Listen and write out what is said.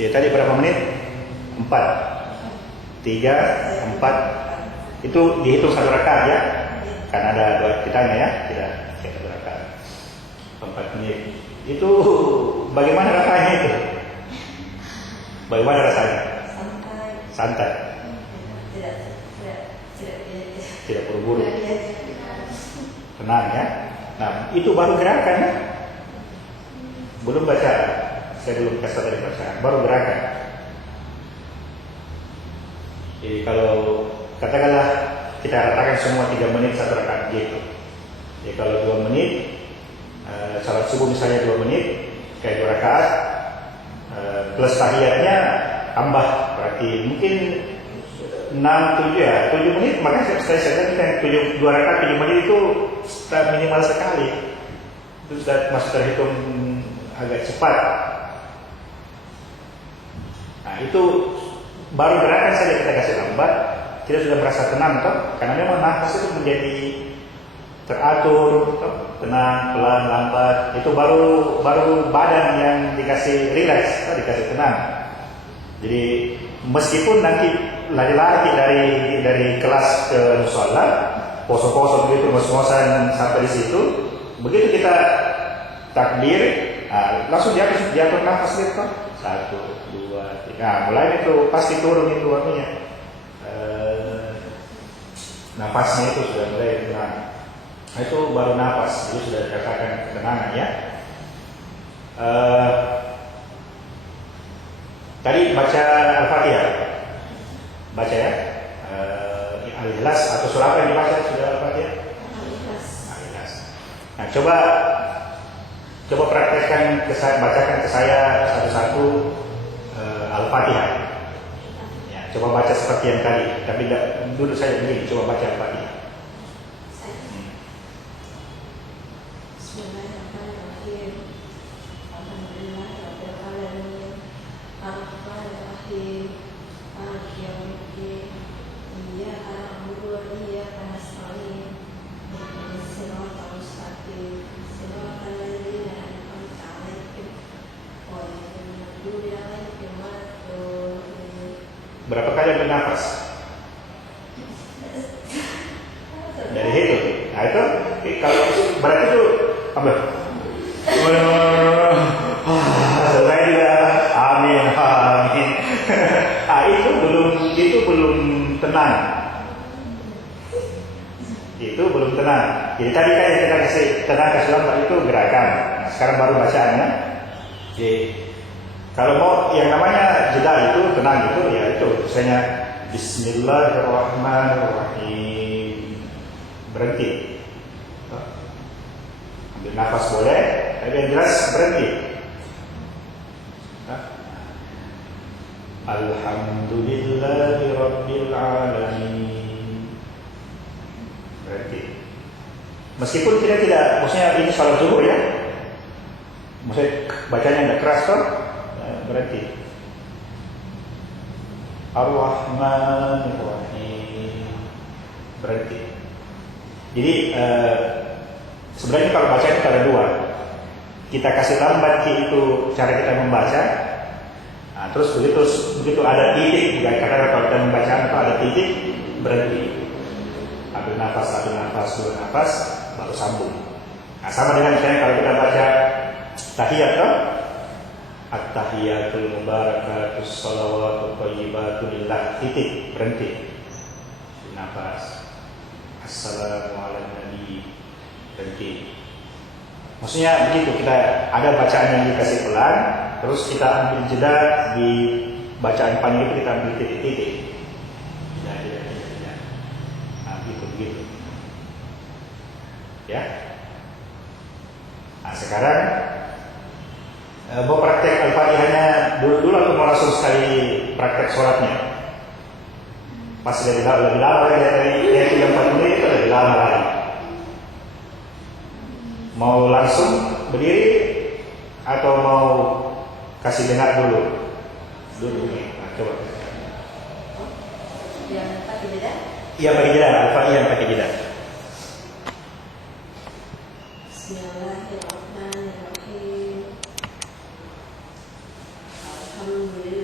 Ya, tadi berapa menit? 4, 3, 4. Itu dihitung satu rakaat ya? Karena ada dua kitanya ya, tidak satu rakaat. 4 menit. Itu bagaimana rasanya itu? Bagaimana rasanya? Santai. Tidak buru-buru. Tenang ya. Nah, itu baru gerakan ya? Belum baca. Saya belum kasih tadi bacaan, baru gerakan. Jadi kalau katakanlah kita ratakan semua 3 menit satu rakaat gitu. Jadi kalau 2 menit, salat subuh misalnya 2 menit, kayak 2 rakaat, plus tahiyatnya tambah, berarti mungkin 6, 7 ya, 7 menit. Makanya saya tadi kan 2 rakaat 7 menit itu minimal sekali. Itu sudah masih terhitung agak cepat. Nah, itu baru gerakan saja kita kasih lambat, kita sudah merasa tenang toh, karena memang nafas itu menjadi teratur, toh, tenang, pelan, lambat. Itu baru badan yang dikasih rileks, toh, dikasih tenang. Jadi meskipun nanti lari-lari dari kelas ke musola, poso-poso begitu, ngos-ngosan sampai di situ, begitu kita takbir, langsung jatuh nafas gitu, 1, 2, 3. Nah, mulai itu pasti turun itu anunya, nafasnya itu sudah mulai tenang. Nah, itu baru nafas, itu sudah dikatakan ketenangan ya. Tadi baca Al-Fatihah, baca ya, Al-Ikhlas atau surah apa yang dibaca sudah Al-Fatihah? Al-Ikhlas. Nah, coba praktekkan bacakan ke saya satu-satu Al-Fatihah. Ya, coba baca seperti yang tadi, tapi duduk saya begini, coba baca Al-Fatihah. Bismillahirrahmanirrahim. Alhamdulillahirabbil alamin. Ar-Rahmanir-Rahim. Maliki yaumiddin. Iyyaka na'budu wa iyyaka nasta'in. Ihdinas siratal mustaqim. Siratal ladzina an'amta 'alaihim ghairil maghdubi 'alaihim waladdallin. Berapa kali bernafas? Dari itu. Nah, itu kalau berarti itu apa? Selesai juga. Amin, amin. Ah, itu belum tenang. Itu belum tenang. Jadi tadi kan yang kita kasih tenang kasih lambat itu gerakan. Nah, sekarang baru bacaannya. Jadi kalau mau yang namanya jeda itu tenang itu ya itu misalnya Bismillahirrahmanirrahim, berhenti, ambil nafas boleh, tapi yang jelas berhenti. Alhamdulillahirabbil alamin, berhenti. Meskipun kita tidak, maksudnya ini salat zuhur ya, maksudnya bacanya tidak keras toh, berhenti. Ar-Rahmanir-Rahim, berhenti. Jadi sebenarnya kalau baca itu ada 2. Kita kasih lambat itu cara kita membaca. Nah, terus begitu ada titik, bukan karena kalau kita membaca itu ada titik, berhenti. Ambil nafas, 2 nafas, baru sambung. Nah, sama dengan misalnya kalau kita baca tahiyat toh, At-tahiyatul mubarakatus shalawatut thayyibatu lillah, titik, berhenti. Nafas. Assalamu ala nabi, berhenti. Maksudnya begitu, kita ada bacaan yang dikasih pelan, terus kita ambil jeda di bacaan panjang itu, kita ambil titik-titik. Tidak. Nah, begitu. Ya. Nah, sekarang mau praktek Al-Fatihahnya dulu atau mau langsung sekali praktek sholatnya? Pasti lebih lama lagi dari 3-4 menit itu lebih lama lagi. Mau langsung berdiri atau mau kasih dengar dulu? Nah, coba. Yang pakai jeda? Iya, pakai jeda. Al-Fatihah yang pakai jeda. Bismillahirrahmanirrahim. Alhamdulillah. الحمد لله